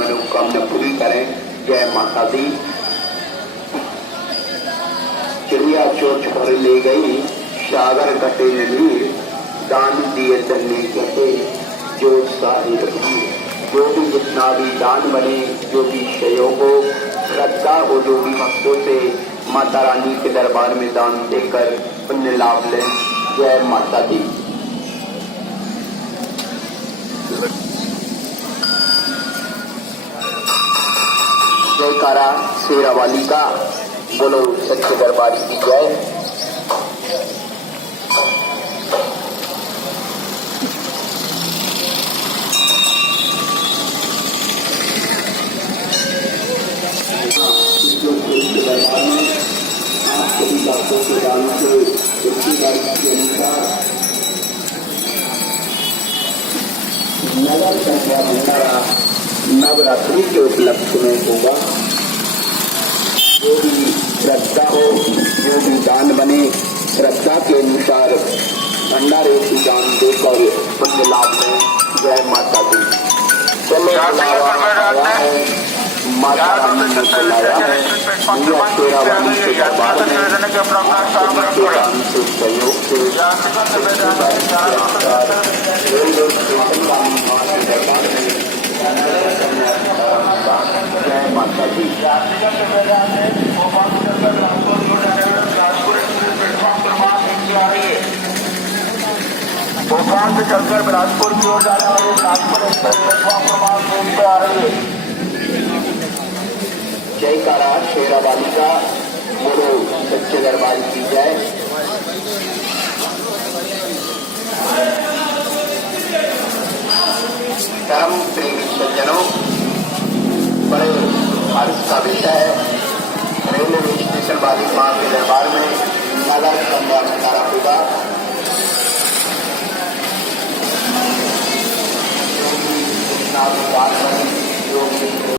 मनोकामना पूरी करें। जय माता दी। चिड़िया चोच भर ले गई, सागर कटे नीर, दान दिए धन्य कटे जो साहिर भीर। जो भी जितना भी दान बने, जो भी सहयोग हो, श्रद्धा हो, जो भी भक्तों से माता रानी के दरबार में दान देकर पुण्य लाभ लें। जय माता दी। जयकारा शेरा वाली का, बोलो सच्चे दरबार की जय। नगर संख्या भंडारा नवरात्रि के उपलक्ष्य में होगा। जो भी श्रद्धा हो, जो भी दान बने, श्रद्धा के अनुसार भंडारे की दान देकर पुण्य लाभ में। जय माता दी। चलो माता रानी ने बुलाया है, पूरा शेरा वाली के दरबार में दान से सहयोग से जय माता दी। भोपाल से चलकर बिलासपुर की ओर जाने वाली नागपुर एक्सप्रेस प्लेटफॉर्म क्रमांक 3 पे आ रही है। जयकारा शेरा वाली का, बोलो सच्चे दरबार की जय। धर्म प्रेमी सज्जनों, बड़े हर्ष का विषय है, रेलवे स्टेशन वाली मां के दरबार में नगर संध्या भंडारा होगा। दान